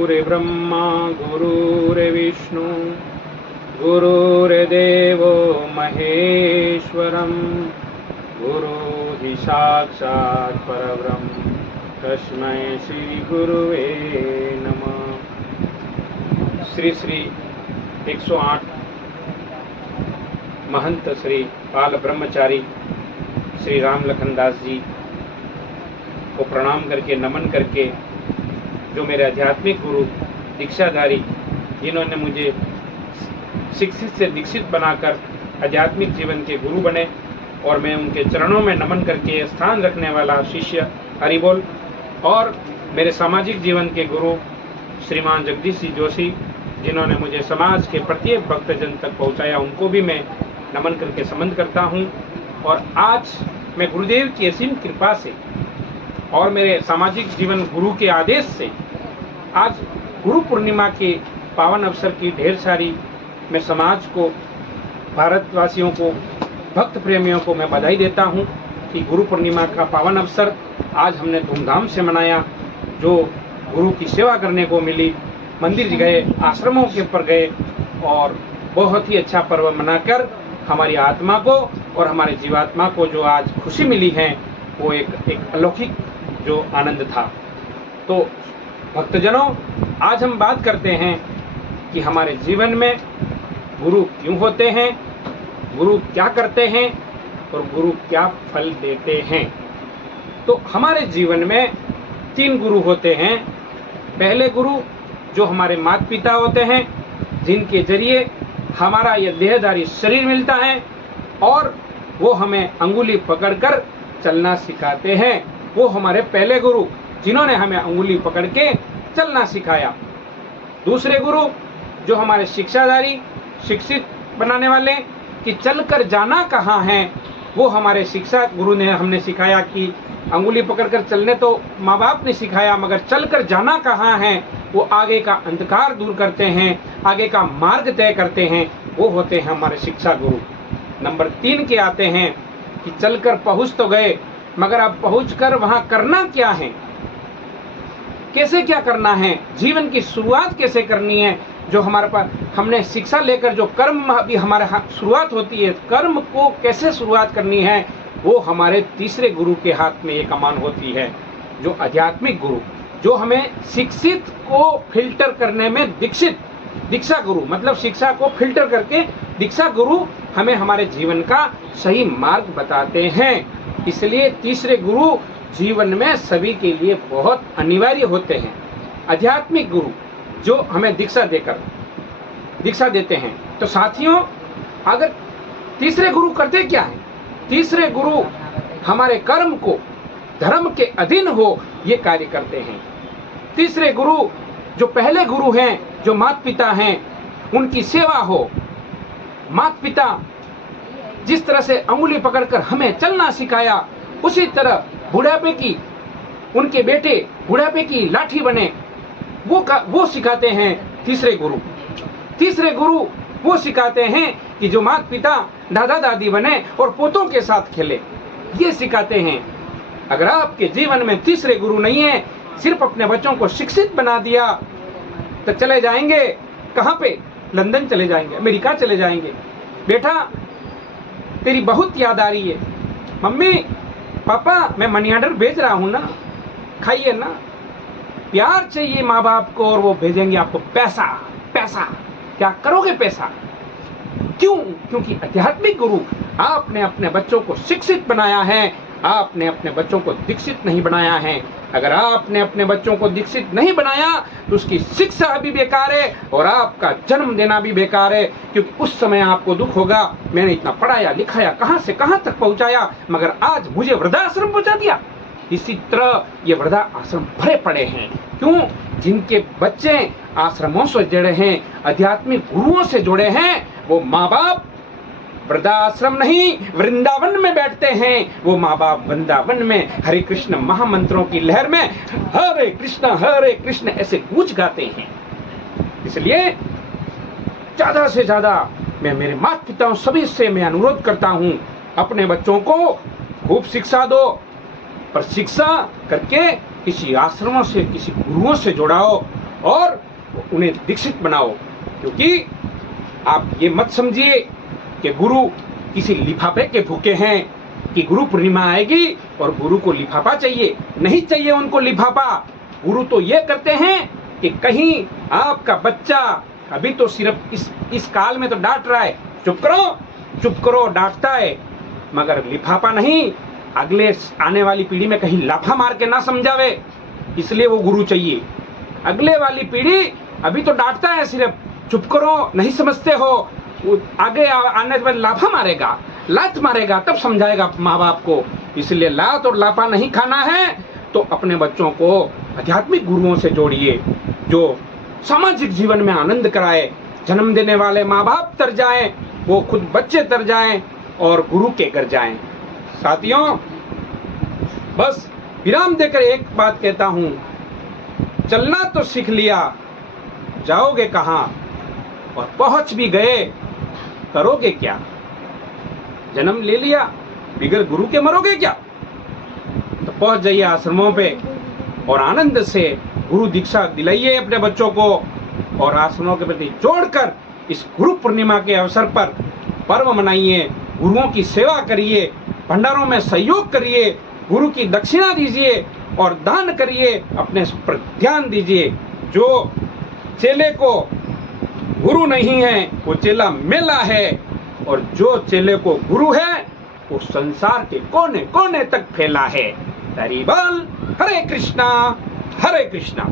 गुरुर्ब्रह्मा गुरुर्विष्णु गुरुर्देवो महेश्वरं गुरु हि साक्षात् परब्रह्म तस्मै श्री गुरुवे नमः। श्री 108 महंत श्री बाल ब्रह्मचारी श्री राम लखन दास जी को प्रणाम करके नमन करके, जो मेरे आध्यात्मिक गुरु दीक्षाधारी, जिन्होंने मुझे शिक्षित से दीक्षित बनाकर आध्यात्मिक जीवन के गुरु बने, और मैं उनके चरणों में नमन करके स्थान रखने वाला शिष्य हरिबोल, और मेरे सामाजिक जीवन के गुरु श्रीमान जगदीश जी जोशी, जिन्होंने मुझे समाज के प्रत्येक भक्तजन तक पहुंचाया, उनको भी मैं नमन करके संबंध करता हूं। और आज मैं गुरुदेव की असीम कृपा से और मेरे सामाजिक जीवन गुरु के आदेश से आज गुरु पूर्णिमा के पावन अवसर की ढेर सारी मैं समाज को, भारतवासियों को, भक्त प्रेमियों को मैं बधाई देता हूं कि गुरु पूर्णिमा का पावन अवसर आज हमने धूमधाम से मनाया। जो गुरु की सेवा करने को मिली, मंदिर गए, आश्रमों के ऊपर गए, और बहुत ही अच्छा पर्व मनाकर हमारी आत्मा को और हमारे जीवात्मा को जो आज खुशी मिली है, वो एक अलौकिक जो आनंद था। तो भक्तजनों, आज हम बात करते हैं कि हमारे जीवन में गुरु क्यों होते हैं, गुरु क्या करते हैं और गुरु क्या फल देते हैं। तो हमारे जीवन में 3 गुरु होते हैं। पहले गुरु जो हमारे माता पिता होते हैं, जिनके जरिए हमारा यह देहधारी शरीर मिलता है और वो हमें अंगुली पकड़कर चलना सिखाते हैं। वो हमारे पहले गुरु, जिन्होंने हमें अंगुली पकड़ के चलना सिखाया। दूसरे गुरु जो हमारे शिक्षाधारी, शिक्षित बनाने वाले, कि चलकर जाना कहाँ है, वो हमारे शिक्षा गुरु ने हमने सिखाया कि अंगुली पकड़कर चलने तो माँ बाप ने सिखाया, मगर चलकर जाना कहाँ है, वो आगे का अंधकार दूर करते हैं, आगे का मार्ग तय करते हैं, वो होते हैं हमारे शिक्षा गुरु। नंबर 3 के आते हैं कि चलकर पहुँच तो गए, मगर अब पहुंचकर वहां करना क्या है, कैसे क्या करना है, जीवन की शुरुआत कैसे करनी है। जो हमारे पास हमने शिक्षा लेकर जो कर्म अभी हमारे शुरुआत होती है, कर्म को कैसे शुरुआत करनी है, वो हमारे तीसरे गुरु के हाथ में ये कमान होती है। जो आध्यात्मिक गुरु, जो हमें शिक्षित को फिल्टर करने में दीक्षा गुरु, मतलब शिक्षा को फिल्टर करके दीक्षा गुरु हमें हमारे जीवन का सही मार्ग बताते हैं। इसलिए तीसरे गुरु जीवन में सभी के लिए बहुत अनिवार्य होते हैं। आध्यात्मिक गुरु जो हमें दीक्षा देते हैं। तो साथियों, अगर तीसरे गुरु करते क्या है, तीसरे गुरु हमारे कर्म को धर्म के अधीन हो ये कार्य करते हैं। तीसरे गुरु जो पहले गुरु हैं, जो माता पिता हैं, उनकी सेवा हो। माता पिता जिस तरह से अंगुली पकड़कर हमें चलना सिखाया, उसी तरह बुढ़ापे की उनके बेटे बुढ़ापे की लाठी बने, वो सिखाते हैं तीसरे गुरु। तीसरे गुरु वो सिखाते हैं कि जो माता पिता दादा दादी बने और पोतों के साथ खेले, ये सिखाते हैं। अगर आपके जीवन में तीसरे गुरु नहीं है, सिर्फ अपने बच्चों को शिक्षित बना दिया, तो चले जाएंगे कहाँ पे, लंदन चले जाएंगे, अमेरिका चले जाएंगे। बेटा तेरी बहुत याद आ रही है, मम्मी पापा मैं मनी ऑर्डर भेज रहा हूँ ना, खाइए ना। प्यार चाहिए माँ बाप को, और वो भेजेंगे आपको पैसा। क्या करोगे पैसा? क्यों? क्योंकि आध्यात्मिक गुरु आपने अपने बच्चों को शिक्षित बनाया है, आपने अपने बच्चों को दीक्षित नहीं बनाया है। अगर आपने अपने बच्चों को दीक्षित नहीं बनाया तो उसकी शिक्षा भी बेकार है और आपका जन्म देना भी बेकार है, क्योंकि उस समय आपको दुख होगा, मैंने इतना पढ़ाया लिखाया, कहां से कहां तक पहुंचाया, मगर आज मुझे वृद्धाश्रम पहुंचा दिया। इसी तरह ये वृद्धा आश्रम भरे पड़े हैं। क्यों? जिनके बच्चे आश्रमों से जुड़े हैं, आध्यात्मिक गुरुओं से जुड़े हैं, वो माँ बाप वृद्धाश्रम नहीं वृंदावन में बैठते हैं। वो माँ बाप वृंदावन में हरे कृष्ण महामंत्रों की लहर में हरे कृष्ण ऐसे गूंज गाते हैं। इसलिए ज्यादा से ज्यादा मैं मेरे माता पिताओं सभी से मैं अनुरोध करता हूँ, अपने बच्चों को खूब शिक्षा दो, पर शिक्षा करके किसी आश्रमों से, किसी गुरुओं से जुड़ाओ, और उन्हें दीक्षित बनाओ। क्योंकि आप ये मत समझिए कि गुरु किसी लिफाफे के भूखे हैं कि गुरु पूर्णिमा आएगी और गुरु को लिफाफा चाहिए। नहीं चाहिए उनको लिफाफा। गुरु तो ये करते हैं कि कहीं आपका बच्चा अभी तो सिर्फ इस काल में तो डांट रहा है, चुप करो डांटता है, मगर लिफाफा नहीं, अगले आने वाली पीढ़ी में कहीं लाफा मार के ना समझावे, इसलिए वो गुरु चाहिए। अगले वाली पीढ़ी अभी तो डांटता है सिर्फ, चुप करो, नहीं समझते हो, आगे आने के बाद लाफा मारेगा, लात मारेगा, तब समझाएगा माँ बाप को। इसलिए लात और लाफा नहीं खाना है तो अपने बच्चों को आध्यात्मिक गुरुओं से जोड़िए जो सामाजिक जीवन में आनंद कराए। जन्म देने वाले माँ बाप तर जाएं, वो खुद बच्चे तर जाएं और गुरु के घर जाएं। साथियों, बस विराम देकर एक बात कहता हूँ, चलना तो सीख लिया, जाओगे कहाँ, और पहुंच भी गए, करोगे क्या? जन्म ले लिया, बिगर गुरु के मरोगे क्या? तो पहुंच जाइए आश्रमों पे और आनंद से गुरु दीक्षा दिलाइए अपने बच्चों को, और आश्रमों के प्रति जोड़कर इस गुरु पूर्णिमा के अवसर पर पर्व मनाइए, गुरुओं की सेवा करिए, भंडारों में सहयोग करिए, गुरु की दक्षिणा दीजिए और दान करिए, अपने पर ध्यान दीजिए। जो चेले को गुरु नहीं है वो चेला मेला है, और जो चेले को गुरु है वो संसार के कोने कोने तक फैला है। हरि बोल। हरे कृष्णा हरे कृष्णा।